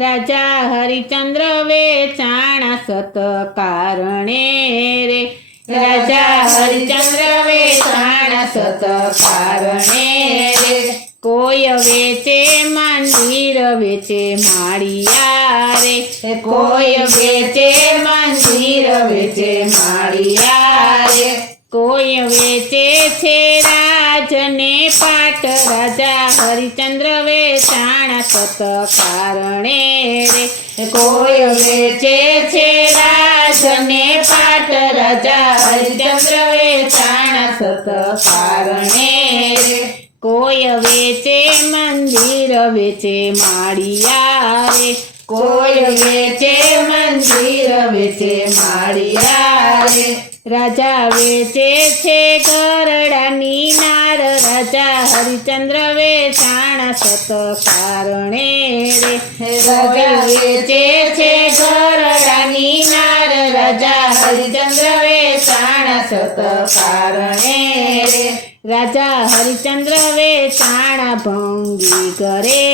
રાજા હરિચંદ્ર વેચાણા સત કારણે રે રાજા હરિચંદ્ર વેચાણા સત કારણે રે કોઈ વેચે મંદિર વેચે માળિયા રે કોઈ વેચે મંદિર વેચે માળિયા રે કોઈ વેચે છે રાજને પાટ રાજા હરિચંદ્ર વેચાણા સત કારણે રે કોઈ વેચે છે રાજને પાટ રાજા હરિચંદ્ર વેચાણા સત કારણે રે કોઈ વેચે મંદિર વેચે માળિયા રે કોઈ વેચે મંદિર વેચે માળિયા રે રાજા વેચે છે ગરડાની નાર રાજા હરિચંદ્ર વેચાણા સત કારણે રે રાજા વેચે છે ગરડાની નાર રાજા હરિચંદ્ર વેચાણા સત કારણે રે રાજા હરિચંદ્ર વેચાણા ભંગી કરે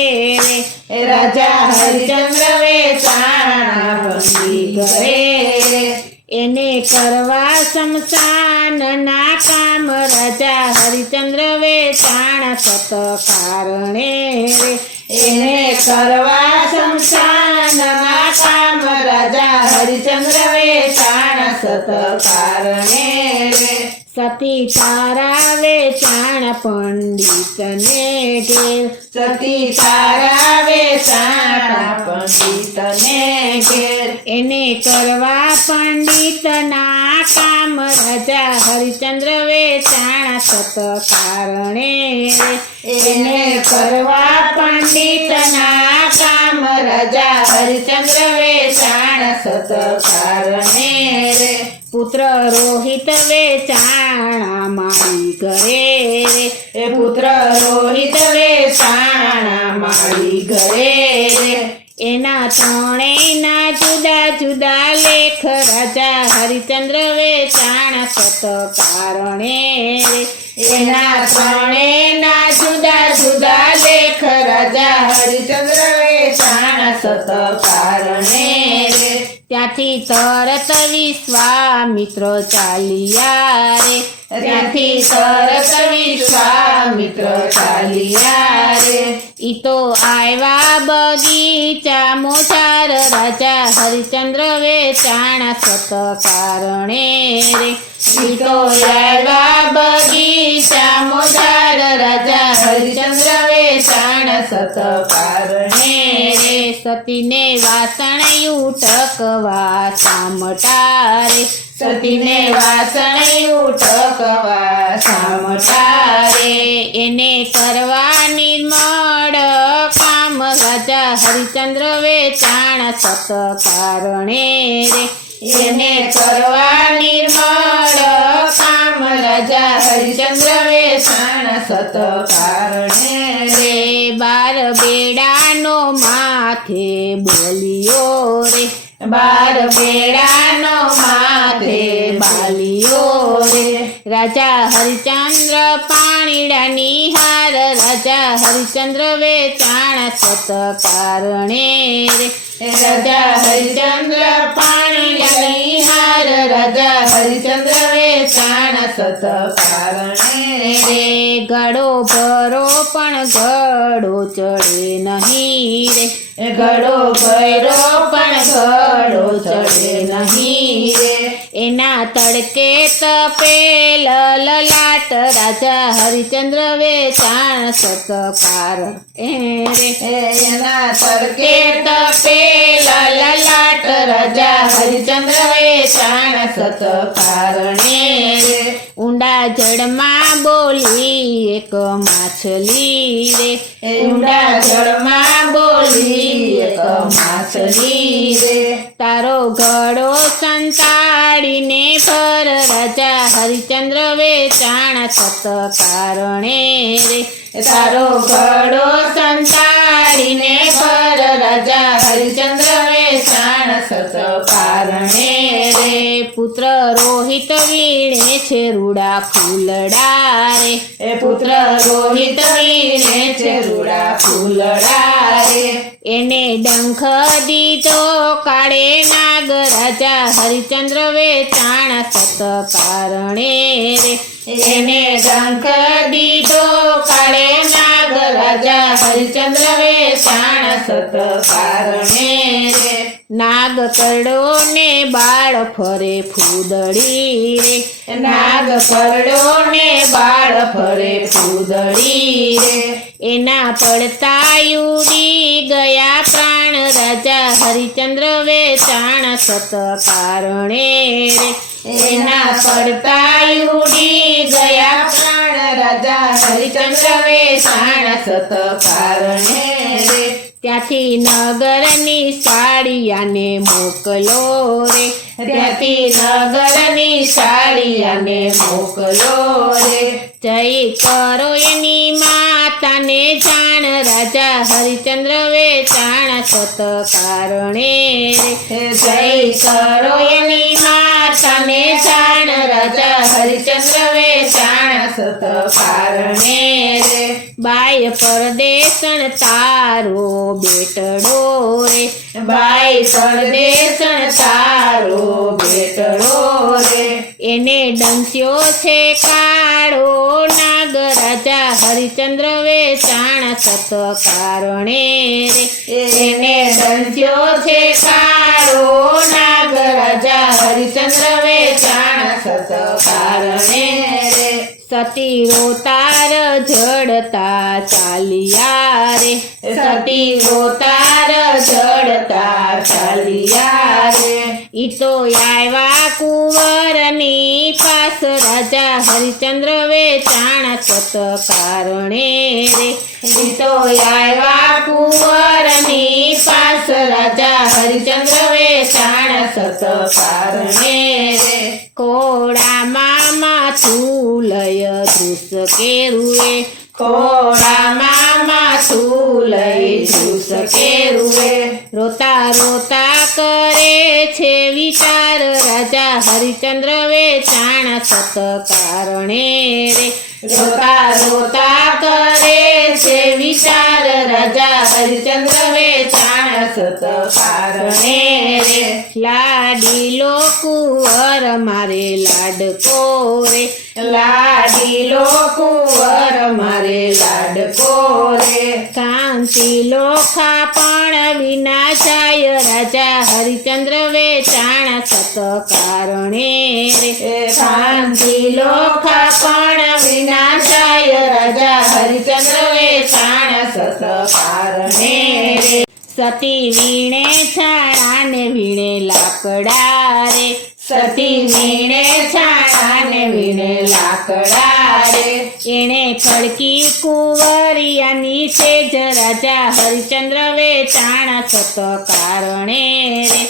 રે રાજા હરિચંદ્ર વેચાણા ભંગી કરે રે એને કરવા શમશાનના કામ રાજા હરિચંદ્ર વેચાણા સત કારણે રે એને કરવા શમશાનના કામ રાજા હરિચંદ્ર વેચાણા સત કારણે રે સતી તારા વેચાણા પંડિતને ઘેર સતી તારા વેચાણા પંડિતને ઘેર એને કરવા પંડિતના કામ રાજા હરિચંદ્ર વેચાણા સત કારણે રે એને કરવા પંડિતના કામ રાજા હરિચંદ્ર વેચાણા સત કારણે રે પુત્ર રોહિત વેચાણા માળી ઘરે રે પુત્ર રોહિત વેચાણા માળી ઘરે રે એના ત્રણેયના જુદા જુદા લેખ રાજા હરિચંદ્ર વેચાણા સત કારણે રે એના ત્રણેયના જુદા જુદા લેખ રાજા હરિચંદ્ર વેચાણા સત કારણે રે ત્યાંથી તરત વિશ્વામિત્ર ચાલ્યા રે ત્યાંથી તરત વિશ્વામિત્ર ચાલ્યા રે ઈ તો આવ્યા બગીચા મોચાર રાજા હરિચંદ્ર વેચાણા સત કારણે રે ઈ તો આવ્યા બગીચા મોચાર રાજા હરિચંદ્ર વેચાણા સત કારણે રે સતીને વાસણ ઉટકવા સામટા રે સતીને વાસણ ઉટકવા સામટા રે એને કરવા નિર્મળ કામ રાજા હરિચંદ્ર વેચાણા સત કારણે રે એને કરવા નિર્મળ કામ રાજા હરિચંદ્ર વેચાણા સત કારણે રે બાર બેડાનો માથે બોલ્યો રે બાર બેડાનો માથે બાલિયો રે રાજા હરિચંદ્ર પાણીડાની હાર રાજા હરિચંદ્ર વેચાણા સત કારણે રે રાજા હરિચંદ્ર પાણીડાની હાર રાજા હરિચંદ્ર વેચાણા સત કારણે રે ગળો ભરો પણ ગળો ચડે નહીં રે ગળો ભરો પણ ગળો ચડે નહીં રે એના તડકે તપેલ લલાટ રાજા હરિચંદ્ર વેચાણા સત કારણે રે એના તડકે તપેલ લલાટ રાજા હરિચંદ્ર વેચાણા સત કારણે રે ઊંડા જળમાં બોલી એક માછલી રે ઊંડા જળમાં બોલી એક માછલી રે તારો ગળો સંતાડીને ફર રાજા હરિચંદ્ર વેચાણા સત કારણે રે તારો ગળો સંતાડીને ફર રાજા હરિચંદ્ર વેચાણા સત કારણે રે પુત્ર રોહિત વીણે છે રૂડા ફૂલડા રે પુત્ર રોહિત વીણે છે રૂડા ફૂલડા રે એને ડંખ દીધો કાળે નાગ રાજા હરિચંદ્ર વેચાણા સત કારણે રે એને ડંખ દીધો કાળે નાગ રાજા હરિચંદ્ર વેચાણા સત કારણે રે નાગ કરડો ને બાળ ફરે ફૂદડી રે નાગ કરડો ને બાળ ફરે ફૂદડી રે એના પડતા ઉડી ગયા પ્રાણ રાજા હરિચંદ્ર વેચાણા સત કારણે રે એના પડતા ઉડી ગયા પ્રાણ રાજા હરિચંદ્ર વેચાણા સત કારણે રે ત્યાંથી નગરની સાળિયાને મોકલો રે ત્યાંથી નગરની સાળિયાને મોકલો રે જય કરો એની માતાને જાણ રાજા હરિચંદ્ર વેચાણા સત કારણે રે જય કરો એની માતાને જાણ રાજા હરિચંદ્ર વેચાણા સત કારણે રે બાય પરદેશણ તારો બેટડો રે બાય પરદેશણ તારો બેટડો રે એને ડંસ્યો છે કાળો નાગ રાજા હરિચંદ્ર વેચાણા સત કારણે રે એને ડંસ્યો છે કાળો નાગ રાજા હરિચંદ્ર વેચાણા સત કારણે રે સતી રોતાર જડતા ચાલિયા રે સતી રોતાર જડતા ચાલિયા રે ઈ તો આવ્યા કુંવરની પાસ રાજા હરિચંદ્ર વેચાણા સત કારણે રે ઈ તો આવ્યા કુંવરની પાસ રાજા હરિચંદ્ર વેચાણા સત કારણે રે કોળામાં માથું લય ધ્રુસ કેરુએ કોળામાં માથું લઈ ધ્રુસ કેરુએ રોતા રોતા કરે છે વિચાર રાજા હરિચંદ્ર વેચાણા સત કારણે રે રોતા રોતા કરે છે વિચાર રાજા હરિચંદ્ર વેચાણા સત કારણે રે લાડીલો કુંવર મારે લાડકો રે લાડીલો કુંવર મારે લાડકો રે કાંતિ લોખા પણ વિના જાય રાજા હરિચંદ્ર વેચાણા સત કારણે રે કાંતિ લોખા પણ વિના જાય રાજા હરિચંદ્ર વેચાણા સત કારણે રે સતી વીણે છાણાને વીણે લાકડા રે સતી વીણે છાણાને વીણે લાકડા રે એણે ખડકી કુંવરિયાની સેજ રાજા હરિચંદ્ર વેચાણા સત કારણે રે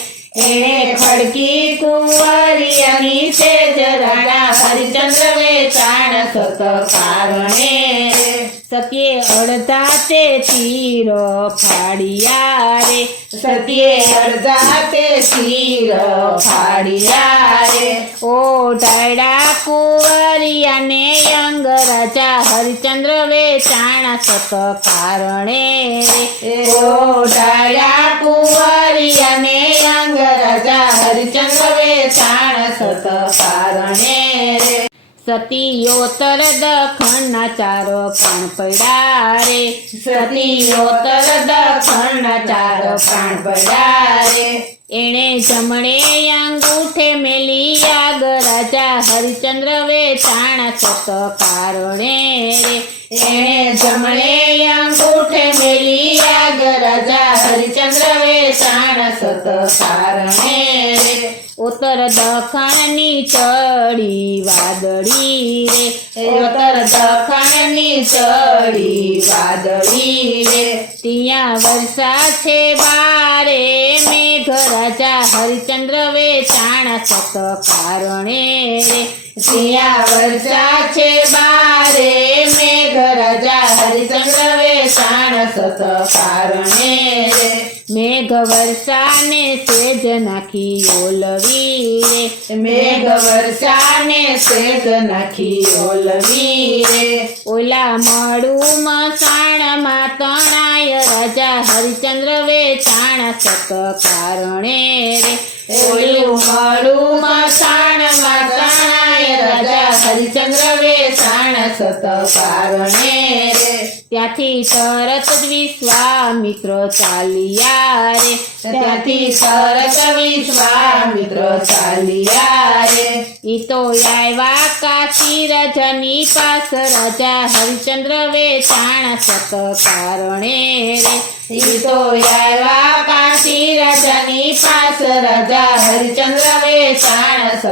એણે ખડકી કુંવરિયાની સેજ રાજા હરિચંદ્ર વેચાણા સત કારણે રે સત્યે અડધા તે તીર ફાડિયા રે સત્યે અડધા તે તીર ફાડિયા રે ઓઢાડા કુંવરિયાને અંગ રાજા હરિચંદ્ર વેચાણા સત કારણે રે ઓઢાડા કુંવરિયાને અંગ રાજા હરિચંદ્ર વેચાણા સત કારણે રે સતીયોતર દખણના ચાર પ્રાણ પડ્યા રે સતીયોતર દખણના ચાર પ્રાણ પડ્યા રે એણે જમણે અંગૂઠે મેલી આગ રાજા હરિચંદ્ર વેચાણા સત કારણે રે એણે જમણે અંગૂઠે મેલી આગ રાજા હરિચંદ્ર વેચાણા સત કારણે રે ઉત્તર દખણની ચડી વાદળી રે ઉત્તર દખણની ચડી વાદળી રે ત્યાં વર્ષા છે બારે મેઘ રાજા હરિચંદ્ર વેચાણા સત કારણે રે ત્યાં વર્ષા છે બારે મેઘ રાજા હરિચંદ્ર વેચાણા સત કારણે રે મેઘ વર્ષાને સેજ નાખી ઓલવી રે મેઘ વર્ષાને સેજ નાખી ઓલવી રે ઓલા મળું મસાણમાં તણાય રાજા હરિચંદ્ર વેચાણ સત કારણે રે ઓલું મળું મસાણમાં તણાય રાજા હરિચંદ્ર વેચાણ સત કારણે રે ત્યાંથી તરત જ વિશ્વામિત્ર ચાલ્યા રે ત્યાંથી તરત વિશ્વામિત્ર ચાલ્યા રે ઈ તો આવ્યા કાશી રાજાની પાસ રાજા હરિચંદ્ર વેચાણ સત કારણે રે ઈ તો આવ્યા કાશી રાજાની પાસ રાજા હરિચંદ્ર વેચાણ સત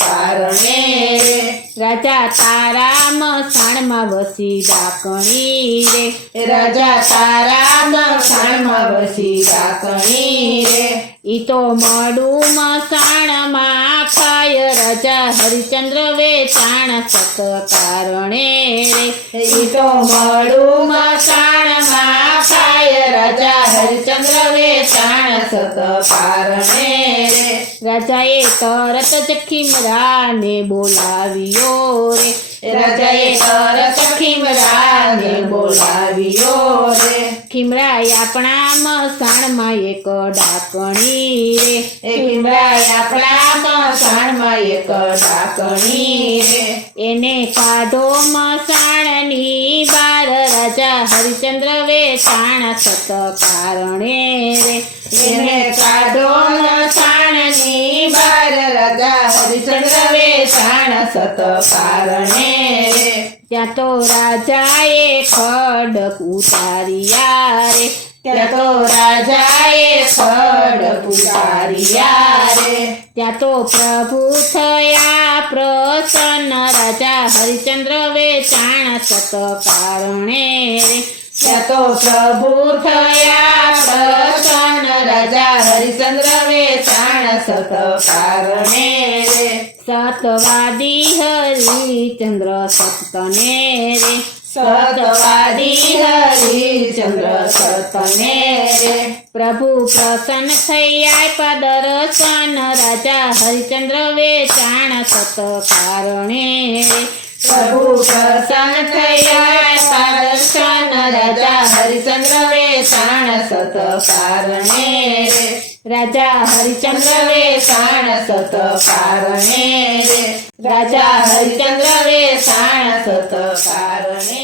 કારણે રે રાજા તારા મસાણમાં વસી ડાકણી રે રાજા તારા મસાણમાં વસી ડાકણી રે ઈ તો મળું મસાણમાં ખાય રાજા હરિચંદ્ર વેચાણ સત કારણે રે ઈ તો મળું મસાણમાં ખાય રાજા હરિચંદ્ર વેચાણ સત કારણે રે રાજાએ તરત જ ખીમરાને બોલાવ્યો રે રાજાએ તરત ખીમરાને બોલાવ્યો રે ખીમરાય આપણા મસાણમાં એક ડાકણી રે ખીમરાય આપણા મસાણમાં એક ડાકણી રે એને કાઢો મસાણની બાર રાજા હરિચંદ્ર વેચાણ સત કારણે રે એને કાઢો મસાણની બાર રાજા હરિચંદ્ર વેચાણ સત કારણે રે ત્યાં તો રાજાએ ખડક ઉતાર્યા રે ત્યાં તો રાજાએ ખડક ઉતાર્યા રે ત્યાં તો પ્રભુ થયા પ્રસન્ન રાજા હરિચંદ્ર વેચાણ સત કારણે રે ત્યાં તો પ્રભુ થયા પ્રસન્ન રાજા હરિચંદ્ર વેચાણ સત કારણે રે સતવાદી હરિચંદ્ર સતને રે સતવાદી હરિચંદ્ર સતને રે પ્રભુ પ્રસન્ન થયા પદર્શન રાજા હરિચંદ્ર વેચાણ સત કારણે રે પ્રભુ પ્રસન્ન થયા પાદર્શન રાજા હરિચંદ્ર વેચાણ સત કારણે રે રાજા હરિચંદ્ર વેચાણ સત કારણે રે રાજા હરિચંદ્ર વેચાણ સત કારણે